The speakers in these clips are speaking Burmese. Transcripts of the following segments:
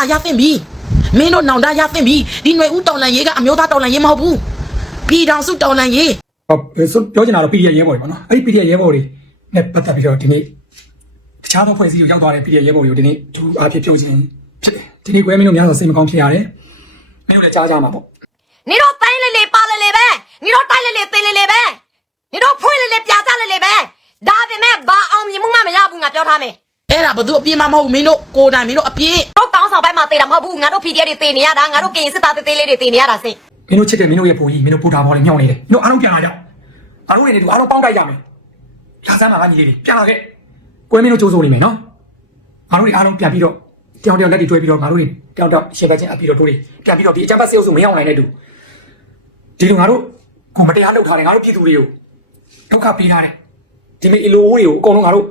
တာရသင့်ပြီမင်းတို့နောင်တရသင့်ပြီဒီຫນွေဦးတော်လန်ရေးကအမျိုးသားတော်လန်ရေးမဟုတ်ဘူးပြည်တော်စုတော်လန်ရေးဟုတ်ဆိုပြောချင်တာတော့ PDF ရဲဘော်တွေပေါ့နော်အဲ့ဒီ PDF ရဲဘော်တွေနဲ့ပတ်သက်ပြီးတော့ဒီနေ့တခြားသောဖွဲ့စည်းကိုရောက်သွားတဲ့ PDF ရဲဘော်တွေကိုဒီနေ့သူအားဖြင့်ပြောချင်ဖြစ်တယ်ဒီနေ့ကွဲမင်းတို့များစွာစိတ်မကောင်းဖြစ်ရတယ်မင်းတို့လည်းကြားကြမှာပေါ့နေတော့တိုင်းလေလေပါလေလေပဲနေတော့တိုင်းလေလေတင်လေလေပဲနေတော့ဖွင့်လေလေပြာကြလေလေပဲဒါပေမဲ့ဘာအောင်မြင်မှုမှမရဘူးငါပြောထားမယ်အဲ့ဒါဘသူအပြင်းမမဟုတ်ဘူးမင်းတို့ကိုယ်တိုင်မင်းတို့အပြင်း င်းဆောင်ပိုင်းမှာတေးတာမဟုတ်ဘူးငါတို့ PDF တွေတေးနေရတာငါတို့ကရင်စစ်သားတေးသေးလေးတွေတေးနေရတာစိမင်းတို့ချစ်တဲ့မင်းတို့ရဲ့ပုံကြီးမင်းတို့ပူတာပေါ်လေးမြောင်းနေတယ်မင်းတို့အားလုံးပြန်လာကြအားလုံးနေတယ်သူအားလုံးပေါင်းတိုက်ကြမယ်လာစမ်းပါငါညီလေးတွေပြန်လာခဲ့ကွဲမင်းတို့ကြိုးစိုးနေမယ်နော်ငါတို့တွေအားလုံးပြန်ပြီးတော့တယောက်တယောက်လက်တွေတွဲပြီးတော့ငါတို့တွေတယောက်တယောက်ရှင်းပတ်ချင်းအပ်ပြီးတော့တို့တွေပြန်ပြီးတော့ဒီအချမ်းပတ်စေအုပ်စုမရောက်နိုင်တဲ့တူဒီလိုငါတို့ကိုမတရားလုပ်ထားတယ်ငါတို့ပြည်သူတွေကိုဒုက္ခပေးထားတယ်ဒီမေအီလိုတွေကိုအကုန်လုံးငါတို့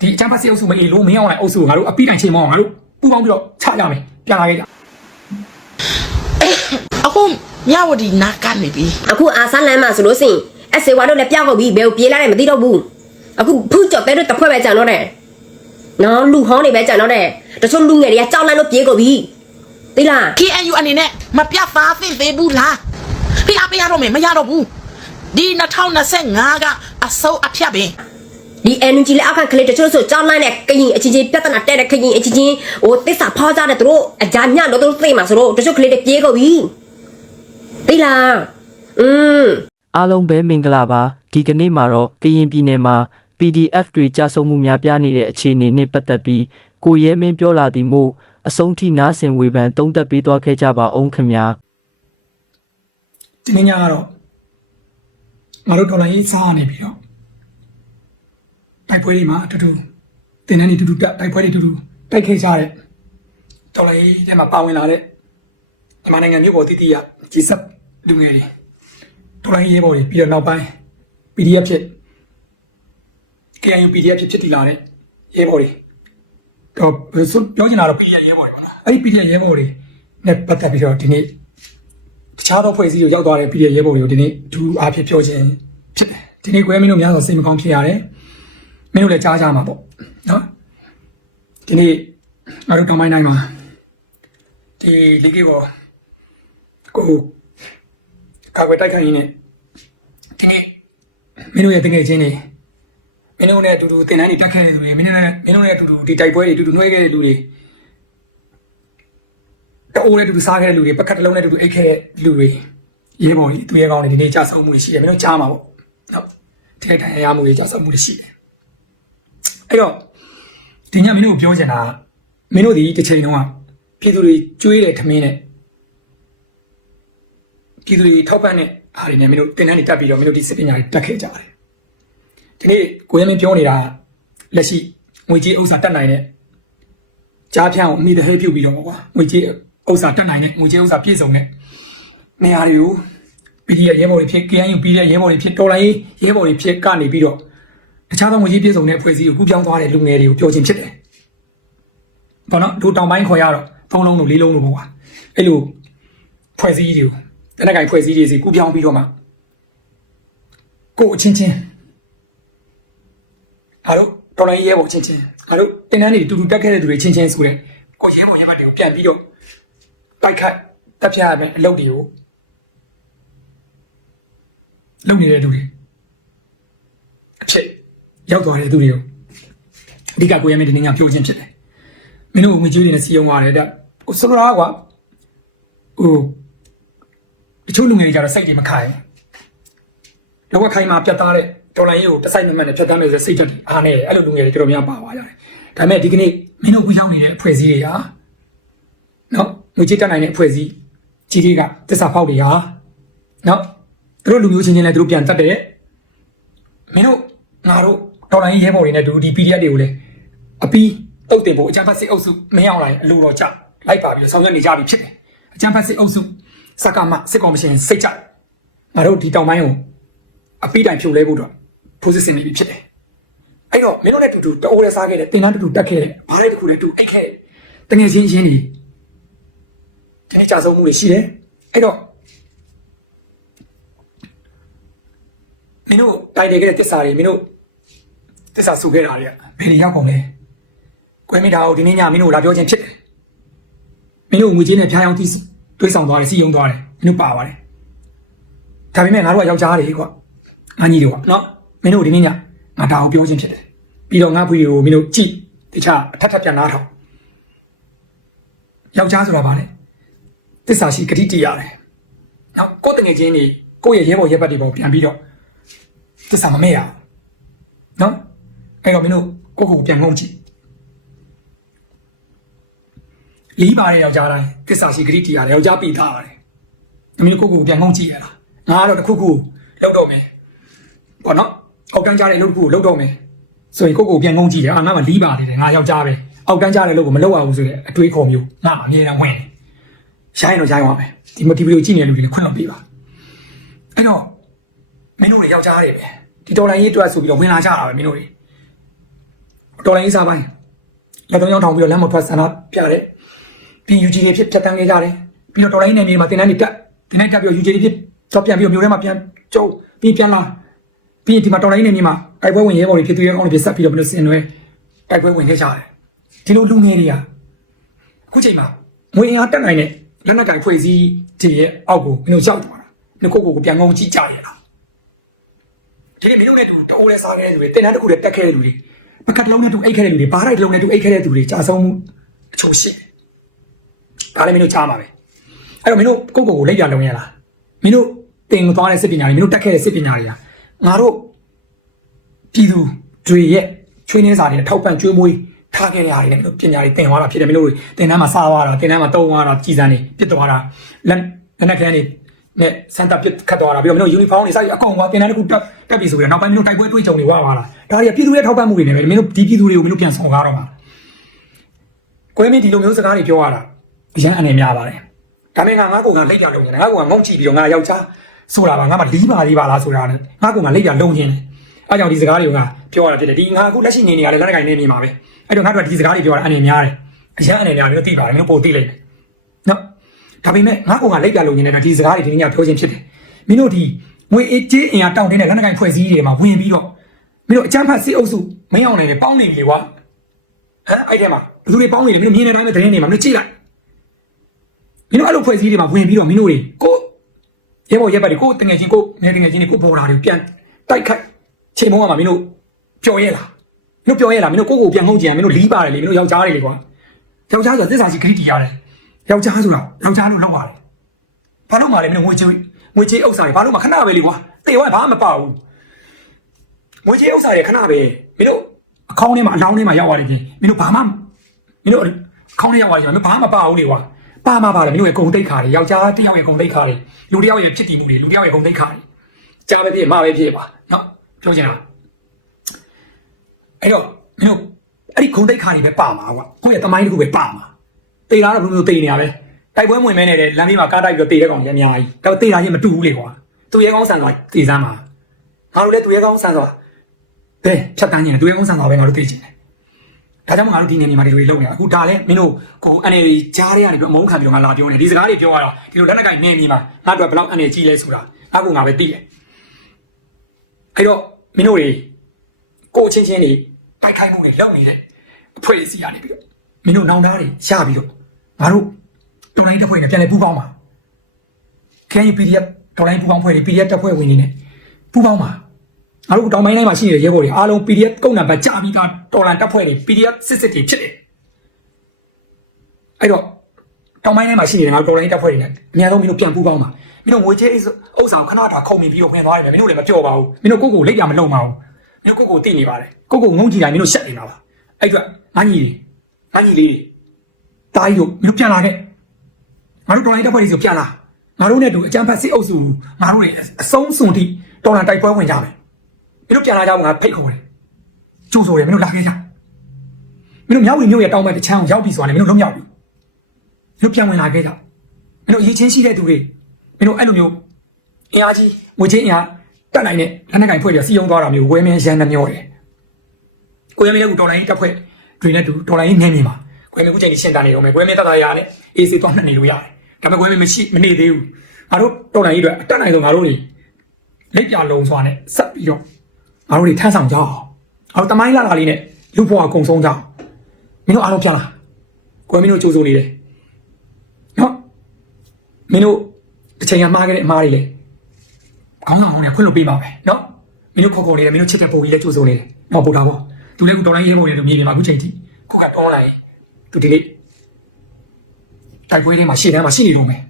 ဒီအချမ်းပတ်စေအုပ်စုမအီလိုမရောက်နိုင်အုပ်စုကိုငါတို့အပိတိုင်ချိန်မောင်းငါတို့ ပူပေါင်းပြီးတော့ချကြမယ်ပြန်လာခဲ့ကြအခုမြဝတီနာကနေပြီအခုအာဆန်းလမ်းမှာဆိုလို့ရှိရင်အစေဝါတို့လည်းပြောက်ကုန်ပြီဘယ်ကိုပြေးလာတယ်မသိတော့ဘူးအခုဖူးကြော်တဲတို့တစ်ဖွဲ့ပဲကြံတော့တယ်နော်လူဟောင်းတွေပဲကြံတော့တယ်တချို့လူငယ်တွေကကြောက်လန့်လို့ပြေးကုန်ပြီသိလား KNU အနေနဲ့မပြတ်သားသင့်သေးဘူးလားဖိအားပေးရတော့မယ်မရတော့ဘူးဒီ2025ကအစိုးအဖြတ်ပင် ဒီ energy လက်အောက်ကကလေးတချို့ဆိုကြောက်လန့်တဲ့ကရင်အချင်းချင်းပြဿနာတက်တဲ့ကရင်အချင်းချင်းဟိုတစ္ဆာဖောက်ကြတဲ့သူတို့အကြညတော့သူတို့သိမှာဆိုတော့တချို့ကလေးတွေပြေးကုန်ပြီသိလားอืมအားလုံးပဲမင်္ဂလာပါဒီကနေ့မှာတော့ကရင်ပြည်နယ်မှာ PDF တွေကြာဆုံးမှုများပြားနေတဲ့အခြေအနေနဲ့ပတ်သက်ပြီးကိုရဲမင်းပြောလာသည်မို့အဆုံးထိနားဆင်ဝေဖန်သုံးသပ်ပေးသွားခဲ့ကြပါအောင်ခင်ဗျာဒီနေ့ညကတော့ငါတို့ဒေါ်လာရေးစားနေပြီးတော့ တိုက်ပွဲတွေမှာအတူတူတင်တန်းတွေတူတူတက်တိုက်ပွဲတွေတူတူတိုက်ခဲ့ကြတဲ့ဒေါ်လာရေးထဲမှာပါဝင်လာတဲ့မြန်မာနိုင်ငံမြို့ပေါ်တည်တည်ရကြီးစပ်လူငယ်တွေဒေါ်လာရေးရဲဘော်တွေပြီးတော့နောက်ပိုင်း PDF ဖြစ် KNU PDF ဖြစ်ဖြစ်တည်လာတဲ့ရဲဘော်တွေတော့ဆိုပြောချင်တာတော့ PDF ရဲဘော်တွေပေါ့နော်အဲ့ဒီ PDF ရဲဘော်တွေနဲ့ပတ်သက်ပြီးတော့ဒီနေ့တခြားသောဖွဲ့စည်းကိုရောက်သွားတဲ့ပြည်ရဲ့ရဲဘော်တွေကိုဒီနေ့ဒူအားဖြင့်ပြောခြင်းဖြစ်တယ်ဒီနေ့ကွဲမင်းတို့များစွာစိတ်မကောင်းဖြစ်ရတယ် မင်းတို့လည်းကြားကြမှာပေါ့နော်ဒီနေ့ငါတို့တောင်ပိုင်းတိုင်းမှာဒီလိကေကိုကိုကာကွယ်တိုက်ခိုက်ရင်းနဲ့ဒီနေ့မင်းတို့ရဲ့တကယ်ချင်းတွေမင်းတို့နဲ့အတူတူတင်တန်းတွေတက်ခဲ့တဲ့သူတွေမင်းတို့နဲ့မင်းတို့နဲ့အတူတူဒီတိုက်ပွဲတွေအတူတူနှွှဲခဲ့တဲ့လူတွေတိုးတဲ့တူတူစားခဲ့တဲ့လူတွေပကတ်တစ်လုံးနဲ့တူတူအိတ်ခဲ့တဲ့လူတွေရဲဘော်ကြီးသူရဲကောင်းတွေဒီနေ့ကြာဆုံးမှုတွေရှိတယ်မင်းတို့ကြားမှာပေါ့နော်ထိထိုင်ရမှုတွေကြာဆုံးမှုတွေရှိတယ် အဲ့တော့ဒီညမင်းတို့ပြောချင်တာမင်းတို့ဒီတစ်ချိန်တုန်းကပြည်သူတွေကျွေးတဲ့ထမင်းနဲ့ပြည်သူတွေထောက်ပံ့တဲ့အားတွေနဲ့မင်းတို့တင်တန်းတွေတက်ပြီးတော့မင်းတို့ဒီစစ်ပညာတွေတက်ခဲ့ကြတယ်ဒီနေ့ကိုရမင်းပြောနေတာလက်ရှိငွေကြေးဥစ္စာတက်နိုင်တဲ့ကြားဖြန့်ကိုအမိတဟဲပြုတ်ပြီးတော့ပေါ့ကွာငွေကြေးဥစ္စာတက်နိုင်တဲ့ငွေကြေးဥစ္စာပြည့်စုံတဲ့နေရာတွေကို PDF ရဲဘော်တွေဖြစ် KNU PDF ရဲဘော်တွေဖြစ်တော်လိုင်းရဲဘော်တွေဖြစ်ကနေပြီးတော့ တခြားသောငွေကြေးပြည့်စုံတဲ့အဖွဲ့အစည်းကိုကူးပြောင်းသွားတဲ့လူငယ်တွေကိုပြောချင်းဖြစ်တယ်။ဘောနော်ဒိုတောင်ပိုင်းခေါ်ရတော့သုံးလုံးလို့လေးလုံးလို့ပေါ့ကွာအဲ့လိုဖွဲ့စည်းတွေကိုတနက်ကင်ဖွဲ့စည်းတွေစီကူးပြောင်းပြီးတော့မှကိုယ်အချင်းချင်းအားတို့တော်လိုင်းရဲဘော်ချင်းချင်းအားတို့တင်တန်းတွေတူတူတက်ခဲ့တဲ့သူတွေချင်းချင်းဆိုတဲ့ကိုရဲဘော်ရဲဘတ်တွေကိုပြန်ပြီးတော့တိုက်ခတ်တက်ပြရမယ်အလုပ်တွေကိုလုပ်နေတဲ့သူတွေအဖြစ် ရောက်သွားတဲ့သူတွေကိုအဓိကကိုရဲမင်းဒီနေ့ညပြောချင်းဖြစ်တယ်မင်းတို့ငွေကြေးတွေနဲ့စီယုံသွားတယ်ဒါဟိုဆိုလိုတာကွာဟိုတချို့လူငယ်တွေကြတော့စိတ်တွေမခိုင်ဘူးလောကခိုင်မှာပြတ်သားတဲ့ဒေါ်လာရင်းကိုတစ်ဆိုင်မမှန်နဲ့ဖြတ်တမ်းလို့စိတ်တက်တယ်အားနေတယ်အဲ့လိုလူငယ်တွေတော်တော်များပါသွားကြတယ်ဒါပေမဲ့ဒီကနေ့မင်းတို့ကိုရောက်နေတဲ့အဖွဲ့အစည်းတွေဟာနော်ငွေကြေးတက်နိုင်တဲ့အဖွဲ့အစည်းကြီးကြီးကတစ္ဆာဖောက်တွေဟာနော်သူတို့လူမျိုးချင်းချင်းလည်းသူတို့ပြန်တက်တယ်မင်းတို့ငါတို့ ဒေါ်လာရင်းရဲဘော်တွေနဲ့ဒူဒီ PDF တွေကိုလည်းအပီးတုတ်တင်ဖို့အကြမ်းဖက်စစ်အုပ်စုမင်းအောင်လာရင်အလိုတော်ကြလိုက်ပါပြီးတော့ဆောင်ရွက်နေကြပြီဖြစ်တယ်အကြမ်းဖက်စစ်အုပ်စုစက္ကမစစ်ကော်မရှင်စိတ်ကြငါတို့ဒီတောင်ပိုင်းကိုအပိတိုင်ဖြိုလဲဖို့တော့ဖိုးစစ်စင်နေပြီဖြစ်တယ်။အဲ့တော့မင်းတို့နဲ့တူတူတအိုးလဲစားခဲ့တယ်တင်တန်းတူတူတက်ခဲ့တယ်ဘားလိုက်တစ်ခုလဲတူအိတ်ခဲ့တယ်တငယ်ချင်းချင်းတွေဒီနေ့ကြာဆုံးမှုတွေရှိတယ်။အဲ့တော့မင်းတို့တိုင်တယ်ခဲ့တဲ့တစ္ဆာတွေမင်းတို့ တစ္ဆာစုခဲ့တာတွေကဘယ်နေရောက်ကုန်လဲ။ကွဲမိတာကိုဒီနေ့ညမင်းတို့လာပြောချင်းဖြစ်တယ်မင်းတို့ငွေကြေးနဲ့ဖျားယောင်းတိတွေးဆောင်သွားတယ်စီယုံသွားတယ်မင်းတို့ပါပါတယ်ဒါပေမဲ့ငါတို့ကယောက်ျားတွေကွာငါညီတွေကနော်မင်းတို့ဒီနေ့ညငါဒါကိုပြောချင်းဖြစ်တယ်ပြီးတော့ငါဖွေကိုမင်းတို့ကြည့်တခြားအထက်ထပ်ပြန်နားထောင်ယောက်ျားဆိုတာဗာလေတစ္ဆာရှိဂတိတည်ရတယ်နော်ကိုယ်တငယ်ချင်းတွေကိုယ့်ရဲ့ရဲဘော်ရဲဘက်တွေပေါ်ပြန်ပြီးတော့တစ္ဆာမမဲ့ရအောင်နော် အဲ့တော့မင်းတို့ကိုယ့်ကိုယ်ပြန်ငုံကြည့်လီးပါတဲ့ယောက်ျားတိုင်းတစ္ဆာရှိဂရိတီရတယ်ယောက်ျားပြီးသားပါတယ်။အမေကိုကိုပြန်ငုံကြည့်ရလား။ငါကတော့တစ်ခုခုလောက်တော့မယ်။ပေါ့နော်။အောက်ကန်းကြားတဲ့လုပ်တစ်ခုကိုလောက်တော့မယ်။ဆိုရင်ကိုကိုပြန်ငုံကြည့်ရအာငါမှလီးပါနေတယ်ငါယောက်ျားပဲ။အောက်ကန်းကြားတဲ့လုပ်ကိုမလုပ်ရဘူးဆိုတဲ့အတွေးခေါ်မျိုးငါမှအမြဲတမ်းဝင်တယ်။ရိုင်းတော့ရိုင်းပါမယ်။ဒီမဒီဗီဒီယိုကြည့်နေတဲ့လူတွေလည်းခွင့်လွှတ်ပေးပါ။အဲ့တော့မင်းတို့တွေယောက်ျားတွေပဲ။ဒီတော်လိုင်းရေးအတွက်ဆိုပြီးတော့ဝင်လာကြတာပဲမင်းတို့တွေ။ တော်လိုင်းရေးစားပိုင်းလက်သုံးချောင်းထောင်ပြီးတော့လမ်းမထွက်ဆန္ဒပြတဲ့ပြီး UG တွေဖြစ်ဖြတ်တန်းခဲ့ကြတယ်ပြီးတော့တော်လိုင်းနယ်မြေမှာတင်တန်းတွေတက်တင်တန်းတက်ပြီးတော့ UG တွေဖြစ်တော့ပြန်ပြီးတော့မြို့ထဲမှာပြန်ကျုံပြီးပြန်လာပြီးဒီမှာတော်လိုင်းနယ်မြေမှာတိုက်ပွဲဝင်ရဲဘော်တွေဖြစ်သူရဲကောင်းတွေဖြစ်ဆက်ပြီးတော့ဘယ်လိုဆင်နွှဲတိုက်ပွဲဝင်ခဲ့ကြတယ်ဒီလိုလူငယ်တွေကအခုချိန်မှာငွေအားတက်နိုင်တဲ့လက်နက်ကင်ဖွဲ့စည်းတွေရဲ့အောက်ကိုမင်းတို့ရောက်သွားတာမင်းကိုကိုကိုပြန်ငုံကြည့်ကြရတာဒီနေ့မင်းတို့နဲ့တူတိုးလဲစားခဲ့တဲ့လူတွေတင်တန်းတစ်ခုတည်းတက်ခဲ့တဲ့လူတွေ ပကတ်လုံးနဲ့တူအိတ်ခဲ့တဲ့လူတွေဘားရိုက်လုံးနဲ့တူအိတ်ခဲ့တဲ့လူတွေကြာဆုံးမှုအချို့ရှိတယ်ဒါလည်းမင်းတို့ကြားမှာပဲအဲ့တော့မင်းတို့ကိုယ့်ကိုယ်ကိုလက်ပြလုံးရလားမင်းတို့တင်သွားတဲ့စစ်ပညာတွေမင်းတို့တက်ခဲ့တဲ့စစ်ပညာတွေကငါတို့ပြည်သူတွေရဲ့ချွေးနှဲစာတွေနဲ့ထောက်ပံ့ကျွေးမွေးထားခဲ့တဲ့ဟာတွေနဲ့မင်းတို့ပညာတွေတင်သွားတာဖြစ်တယ်မင်းတို့တင်တန်းမှာစားသွားတာတင်တန်းမှာတုံးသွားတာကြီးစံနေပြစ်သွားတာလက်လက်နက်ကန်းတွေ နဲ့စန်တာပစ်ခတ်သွားတာပြီးတော့မင်းတို့ယူနီဖောင်းတွေစိုက်အကုန်ကွာတင်တန်းတစ်ခုတက်တက်ပြီဆိုပြီးတော့နောက်ပိုင်းမင်းတို့တိုက်ပွဲတွေးကြုံတွေဝါသွားတာဒါတွေကပြည်သူရဲ့ထောက်ပံ့မှုတွေနဲ့ပဲမင်းတို့ဒီပြည်သူတွေကိုမင်းတို့ပြန်ဆောင်ကားတော့မှာကွဲမင်းဒီလိုမျိုးစကားတွေပြောရတာအရင်အနေများပါတယ်ဒါပေမဲ့ငါငါကောင်ကလက်ပြလုံးနေတယ်ငါကောင်ကငုံကြည့်ပြီးတော့ငါယောက်ျားဆိုတာပါငါမှလီးပါလေးပါလားဆိုတာနဲ့ငါကောင်ကလက်ပြလုံးခြင်းတယ်အဲကြောင့်ဒီစကားတွေကပြောရတာဖြစ်တယ်ဒီငါအခုလက်ရှိနေနေရလဲလက်နက်ကင်နေနေမှာပဲအဲတော့ငါတို့ကဒီစကားတွေပြောတာအနေများတယ်အရင်အနေများမျိုးသိပါတယ်မျိုးပို့သိလိမ့်မယ်နော် ဒါပေမဲ့ငါကောင်ကလက်ပြလုံးခြင်းနဲ့ဒီစကားတွေဒီနေ့ပြောခြင်းဖြစ်တယ်မင်းတို့ဒီငွေအေးကြေးအင်အားတောင်းနေတဲ့လက်နက်ကင်ဖွဲ့စည်းတွေမှာဝင်ပြီးတော့မင်းတို့အကြမ်းဖက်စစ်အုပ်စုမင်းအောင်နေတယ်ပေါင်းနေပြီကွာဟမ်အဲ့ထဲမှာဘယ်သူတွေပေါင်းနေလဲမင်းတို့မြင်နေတိုင်းပဲသတင်းတွေမှာမင်းတို့ကြည့်လိုက်မင်းတို့အဲ့လိုဖွဲ့စည်းတွေမှာဝင်ပြီးတော့မင်းတို့တွေကိုရဲဘော်ရဲဘက်တွေကိုတငယ်ချင်းကိုငယ်တငယ်ချင်းတွေကိုပေါ်လာတွေပြန်တိုက်ခတ်ချိန်မုံကမှာမင်းတို့ပျော်ရဲလားမင်းတို့ပျော်ရဲလားမင်းတို့ကိုကိုပြန်ဟုတ်ကြင်မင်းတို့လီးပါတယ်လေမင်းတို့ယောက်ျားတွေလေကွာယောက်ျားဆိုတာသစ္စာရှိခရစ်တီရတယ် ယောက်ျားဆိုတာယောက်ျားလို့လောက်ပါတယ်ဘာလို့မှလဲမင်းတို့ငွေချေးငွေချေးဥစ္စာတွေဘာလို့မှခဏပဲလေကွာတေဝါဘာမှမပါဘူးငွေချေးဥစ္စာတွေခဏပဲမင်းတို့အကောင့်ထဲမှာအလောင်းထဲမှာရောက်သွားတယ်ချင်းမင်းတို့ဘာမှမင်းတို့အကောင့်ထဲရောက်သွားတယ်ချင်းမင်းဘာမှမပါဘူးလေကွာပါမှာပါလေမင်းတို့ရဲ့ဂုံတိတ်ခါတွေယောက်ျားတစ်ယောက်ရဲ့ဂုံတိတ်ခါတွေလူတစ်ယောက်ရဲ့ဖြစ်တည်မှုတွေလူတစ်ယောက်ရဲ့ဂုံတိတ်ခါတွေကြားပဲဖြစ်မပဲဖြစ်ပါနော်ပြောချင်တာအဲ့တော့မင်းတို့အဲ့ဒီဂုံတိတ်ခါတွေပဲပါမှာကွာကိုယ့်ရဲ့တမိုင်းတစ်ခုပဲပါမှာ တေတာတော့ဘယ်လိုတေနေရပဲတိုက်ပွဲဝင်မဲနေတဲ့လမ်းလေးမှာကားတိုက်ပြီးတော့တေတဲ့ကောင်ကြီးအများကြီးဒါပေမဲ့တေတာချင်းမတူဘူးလေကွာသူရဲကောင်းဆန်သွားတေစမ်းမှာငါတို့လည်းသူရဲကောင်းဆန်သွားဘယ်ဖြတ်တန်းနေတယ်သူရဲကောင်းဆန်သွားပဲငါတို့တေချင်တယ်ဒါကြောင့်မို့ငါတို့ဒီနေနေမှာဒီလိုလုပ်နေတာအခုဒါလည်းမင်းတို့ကိုအနေကြားရကနေပြီးအမုန်းခံပြီးတော့ငါလာပြောနေဒီစကားတွေပြောရတော့ဒီလိုလက်နက်ကင်နေနေမှာငါတို့ဘယ်လောက်အနေကြီးလဲဆိုတာငါကငါပဲသိတယ်အဲ့တော့မင်းတို့တွေကိုချင်းချင်းတွေတိုက်ခိုက်မှုတွေလုပ်နေတဲ့အဖွဲ့အစည်းရနေပြီးတော့မင်းတို့နောင်သားတွေရပြီးတော့ ငါတို့တော်လိုင်းတပ်ဖွဲ့နဲ့ပြန်လဲပူးပေါင်းပါ KNU PDF တော်လိုင်းပူးပေါင်းဖွဲ့တွေ PDF တပ်ဖွဲ့ဝင်နေနဲ့ပူးပေါင်းပါငါတို့တောင်ပိုင်းတိုင်းမှာရှိနေတဲ့ရဲဘော်တွေအားလုံး PDF ကုန်းနံပါတ်ကြပြီးသားတော်လန်တပ်ဖွဲ့တွေ PDF စစ်စစ်တွေဖြစ်တယ်အဲ့တော့တောင်ပိုင်းတိုင်းမှာရှိနေတဲ့ငါတို့တော်လန်တပ်ဖွဲ့တွေနဲ့အများဆုံးမင်းတို့ပြန်ပူးပေါင်းပါမင်းတို့ငွေချေးဥစ္စာကိုခဏတာခုံမြင်ပြီးတော့ဝင်သွားတယ်မင်းတို့လည်းမကြော်ပါဘူးမင်းတို့ကိုယ့်ကိုယ်လက်ပြမလုံပါဘူးမင်းတို့ကိုယ့်ကိုယ်သိနေပါတယ်ကိုယ့်ကိုယ်ငုံကြည့်တိုင်းမင်းတို့ရှက်နေတာပါအဲ့အတွက်ငါညီတွေငါညီလေးတွေ တာကြီးတို့မင်းတို့ပြန်လာခဲ့ငါတို့တော်လန်တပ်ဖွဲ့တွေဆိုပြန်လာငါတို့နဲ့တူအကြမ်းဖက်စစ်အုပ်စုငါတို့တွေအဆုံးစွန်ထိတော်လန်တိုက်ပွဲဝင်ကြမယ်မင်းတို့ပြန်လာကြဖို့ငါဖိတ်ခေါ်တယ်ကြိုးဆိုတယ်မင်းတို့လာခဲ့ကြမင်းတို့မြောက်ဝီမြို့ရဲ့တောင်ဘက်တစ်ချမ်းကိုရောက်ပြီဆိုတာနဲ့မင်းတို့လုံးရောက်ပြီမင်းတို့ပြန်ဝင်လာခဲ့ကြမင်းတို့အရေးချင်းရှိတဲ့သူတွေမင်းတို့အဲ့လိုမျိုးအင်အားကြီးငွေချင်းအင်အားတက်နိုင်တဲ့လက်နက်ကင်ဖွဲ့ပြီးစီယုံသွားတာမျိုးဝဲမင်းရန်နှမျောတယ်ကိုရမင်းလည်းကဒေါ်လာရင်းတက်ဖွဲ့တွေနဲ့တူဒေါ်လာရင်းနေနေမှာ ကိုရမင်းခုချိန်ကြီးရှင်းတာနေတော့မယ်ကိုရမင်းတက်တာရနဲ့အေးစေးသွားနှက်နေလို့ရတယ်ဒါပေမဲ့ကိုရမင်းမရှိမနေသေးဘူးငါတို့ဒေါ်လာရင်းအတွက်အတက်နိုင်ဆုံးငါတို့တွေလက်ပြလုံးစွာနဲ့ဆက်ပြီးတော့ငါတို့တွေထမ်းဆောင်ကြအောင်ငါတို့တမိုင်းလာလာလေးနဲ့လူဘွားအကုန်ဆုံးကြအောင်မင်းတို့အားလုံးပြန်လာကိုယ်မင်းတို့ကြိုးစိုးနေတယ်မင်းတို့တစ်ချိန်ကမှားခဲ့တဲ့အမှားတွေလေခေါင်းဆောင်အောင်လည်းခွင့်လို့ပေးပါမယ်နော်မင်းတို့ခေါ်ခေါ်နေတယ်မင်းတို့ချစ်တဲ့ပုံကြီးလည်းကြိုးစုံနေတယ်ဟောပို့တာပေါ့သူလည်းခုတော်လိုင်းရဲပုံတွေတို့မြေပြင်မှာအခုချိန်ထိခုကတွန်းလိုက် သူဒီနေ့တိုက်ပွဲတွေမှာရှေ့တန်းမှာရှိနေလို့မယ်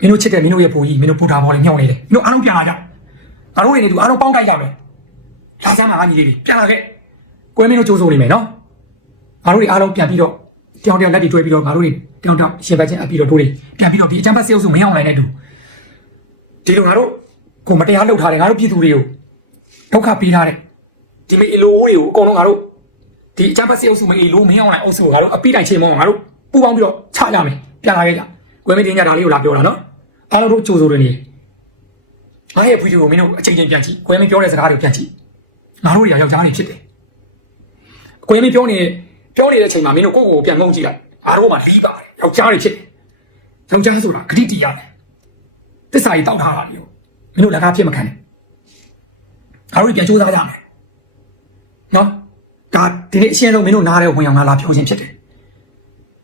မင်းတို့ချစ်တဲ့မင်းတို့ရဲ့ပုံကြီးမင်းတို့ပို့တာပေါ့လေညှောင်းနေတယ်မင်းတို့အားလုံးပြန်လာကြအားလုံးနေနေသူအားလုံးပေါင်းတိုက်ကြမယ်လာစမ်းမှာငါညီလေးပြန်လာခဲ့ကွဲမင်းတို့ကြိုးစုံနေမယ်နော်ငါတို့တွေအားလုံးပြန်ပြီးတော့တောင်တောင်လက်တွေတွဲပြီးတော့ငါတို့တွေတောင်တောင်ရှင်ဘက်ချင်းအပ်ပြီးတော့တို့တွေပြန်ပြီးတော့ဒီအချမ်းဘတ်စေအုပ်စုမင်းအောင်နိုင်တဲ့တူဒီလိုငါတို့ကိုမတရားလုပ်ထားတယ်ငါတို့ပြည်သူတွေကိုဒုက္ခပေးထားတယ်ဒီမေအလိုအိုးတွေကိုအကုန်လုံးငါတို့ ဒီအချမ်းဘတ်စေအုပ်စုမအေလိုမင်းအောင်နိုင်အုပ်စုကိုငါတို့အပိတိုင်ချင်းမောင်းငါတို့ပူပေါင်းပြီးတော့ချကြမယ်ပြန်လာခဲ့ကြကွဲမင်းတင်ကြဒါလေးကိုလာပြောတာနော်အားလုံးတို့ကြိုးစိုးနေနေငါရဲ့ဗီဒီယိုကိုမင်းတို့အချိန်ချင်းပြန်ကြည့်ကွဲမင်းပြောတဲ့စကားတွေကိုပြန်ကြည့်ငါတို့တွေကယောက်ျားတွေဖြစ်တယ်ကွဲမင်းပြောနေပြောနေတဲ့အချိန်မှာမင်းတို့ကိုယ့်ကိုယ်ပြန်ငုံကြည့်လိုက်အားတို့မှလီးပါတယ်ယောက်ျားတွေဖြစ်တယ်ယောက်ျားဆိုတာဂတိတရားတယ်သစ္စာကြီးတောက်ထားတာမျိုးမင်းတို့လည်းကားဖြစ်မခံနဲ့အားတို့ပြန်ကြိုးစားကြမယ်နော် ဒါဒီနေ့အရှင်းဆုံးမင်းတို့နားတဲ့ဝင်အောင်ငါလာပြောခြင်းဖြစ်တယ်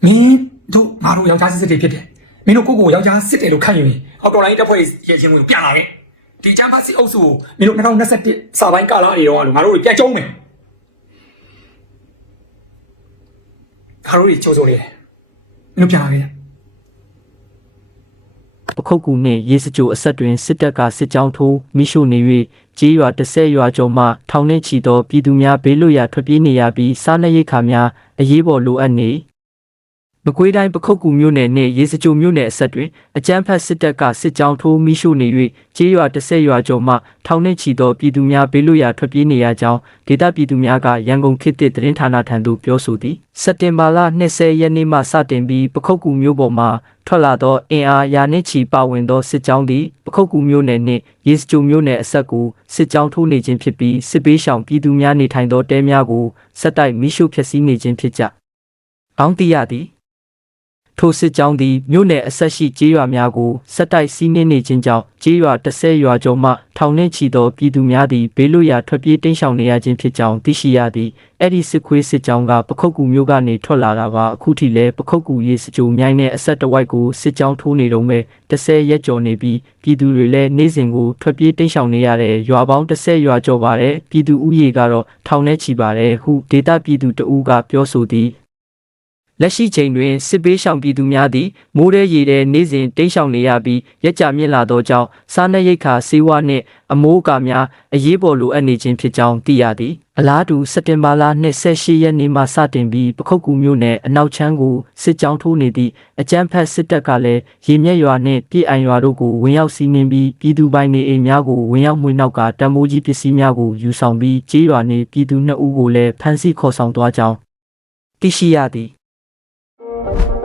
မင်းတို့ငါတို့ယောက်ျားစစ်စစ်တွေဖြစ်တယ်မင်းတို့ကိုယ့်ကိုယ်ယောက်ျားစစ်တယ်လို့ခံယူရင်အော်တော်လိုင်းတက်ဖွဲ့ရဲ့ချင်းဝင်ပြန်လာခဲ့ဒီချမ်းပါစီအုပ်စုကိုမင်းတို့2021စာပိုင်းကာလတွေတော့ငါတို့ပြန်ကျုံးမယ်ငါတို့တွေကြိုးစိုးနေတယ်မင်းတို့ပြန်လာခဲ့ ပခုတ်ကူနှင့်ရေစကြိုအဆက်တွင်စစ်တပ်ကစစ်ကြောင်းထိုးမိရှုနေ၍ကြေးရွာတစ်ဆက်ရွာကျော်မှထောင်နှင့်ချီသောပြည်သူများဘေးလွတ်ရာထွက်ပြေးနေရပြီးစားနပ်ရိက္ခာများအရေးပေါ်လိုအပ်နေ မကွေးတိုင်းပခုတ်ကူမြို့နယ်နှင့်ရေစကြိုမြို့နယ်အဆက်တွင်အကြမ်းဖက်စစ်တပ်ကစစ်ကြောင်းထိုးမိရှုနေ၍ကြေးရွာတစ်ဆက်ရွာကျော်မှထောင်နှင့်ချီသောပြည်သူများဘေးလွတ်ရာထွက်ပြေးနေရကြောင်းဒေသပြည်သူများကရန်ကုန်ခေတ်သစ်သတင်းဌာနထံသို့ပြောဆိုသည်စက်တင်ဘာလ20ရက်နေ့မှစတင်ပြီးပခုတ်ကူမြို့ပေါ်မှထွက်လာသောအင်အားရာနှင့်ချီပါဝင်သောစစ်ကြောင်းသည်ပခုတ်ကူမြို့နယ်နှင့်ရေစကြိုမြို့နယ်အဆက်ကိုစစ်ကြောင်းထိုးနေခြင်းဖြစ်ပြီးစစ်ပေးရှောင်ပြည်သူများနေထိုင်သောတဲများကိုစက်တိုက်မိရှုဖျက်ဆီးနေခြင်းဖြစ်ကြ။ကောင်းသိရသည် ထိုစစ်ကြောင်းသည်မြို့နယ်အဆက်ရှိကျေးရွာများကိုစက်တိုက်စီးနှင်းနေခြင်းကြောင့်ကျေးရွာတစ်ဆယ်ရွာကျော်မှထောင်နှင့်ချီသောပြည်သူများသည်ဘေးလွတ်ရာထွက်ပြေးတိမ်းရှောင်နေရခြင်းဖြစ်ကြောင်းသိရှိရသည်အဲ့ဒီစစ်ခွေးစစ်ကြောင်းကပခုတ်ကူမြို့ကနေထွက်လာတာကအခုထိလည်းပခုတ်ကူရေစကြိုမြိုင်းနဲ့အဆက်တစ်ဝိုက်ကိုစစ်ကြောင်းထိုးနေတော့မဲ့တစ်ဆယ်ရက်ကျော်နေပြီးပြည်သူတွေလည်းနေ့စဉ်ကိုထွက်ပြေးတိမ်းရှောင်နေရတဲ့ရွာပေါင်းတစ်ဆယ်ရွာကျော်ပါတယ်ပြည်သူဥယေကတော့ထောင်နှင့်ချီပါတယ်ဟုဒေတာပြည်သူတအူးကပြောဆိုသည် လက်ရှိချိန်တွင်စစ်ပေးရှောင်ပြည်သူများသည်မိုးရဲရေတဲ့နေ့စဉ်တိမ်းရှောင်နေရပြီးရက်ကြမြင့်လာသောကြောင့်စားနပ်ရိက္ခာစေဝါနှင့်အမိုးအကာများအရေးပေါ်လိုအပ်နေခြင်းဖြစ်ကြောင်းသိရသည်အလားတူစက်တင်ဘာလ28ရက်နေ့မှစတင်ပြီးပခုတ်ကူမြို့နယ်အနောက်ချမ်းကိုစစ်ကြောင်းထိုးနေသည့်အကြမ်းဖက်စစ်တပ်ကလည်းရေမျက်ရွာနှင့်ပြည်အိုင်ရွာတို့ကိုဝင်ရောက်စီးနင်းပြီးပြည်သူပိုင်နေအိမ်များကိုဝင်ရောက်မှွေနောက်ကတံမိုးကြီးပစ္စည်းများကိုယူဆောင်ပြီးကြေးရွာနှင့်ပြည်သူနှစ်ဦးကိုလည်းဖမ်းဆီးခေါ်ဆောင်သွားကြောင်းသိရှိရသည် thank you